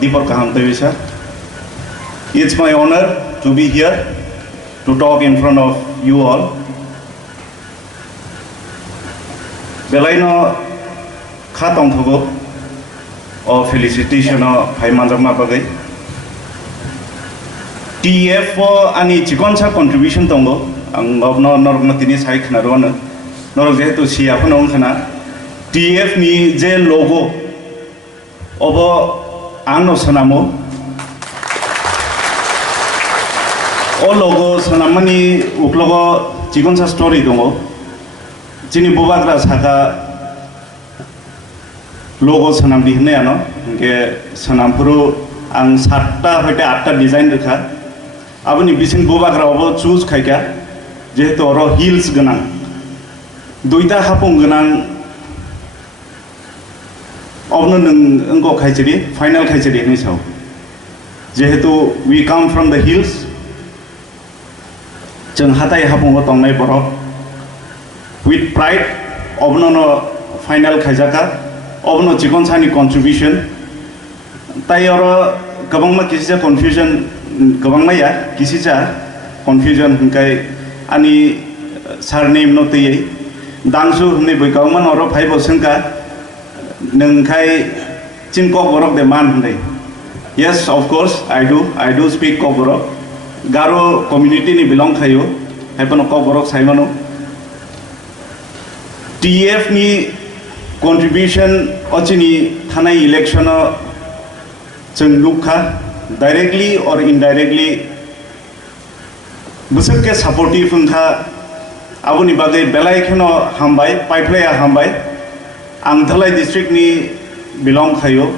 dipor kaham tawisa. It's my honor to be here to talk in front of you all. Belaino khatong thogo o felicitation o phai manjama bagai. TF for ani chikoncha contribution tongo ang gobno norma tini sai khna ron norok jehetu sia phano khana TF ni je logo obo angno sanamo o logo sanamani uklogo chikoncha story tongo chini bobagra saka logo sanam di hne ano ke sanampuru ang 7टा hoite 8टा design rekha aboni bisin bobagra obo choose khaika jehetu oro heels ganang 2टा hapong ganang obno nung engko khaisiri final khaisiri ni sau jehetu we come from the hills jeng hatai hapong ko tongnai borok with pride obno no final khaijaka obno chikon sani contribution tai oro kabangma kisija confusion kabangma ya kisija confusion hingkai ani surname no tei dangsu hne boikawman oro 5% ka nengkai chinkok borok de man hne. Yes, of course I do speak kok borok garo community ni belong khayo haipano kok borok saimano TF ni contribution ochini thanai election chung lukha directly or indirectly busuk ke supportive hungkha aboni bagai belai kheno hambai pipeline hambai ang Thalai district ni belong khayo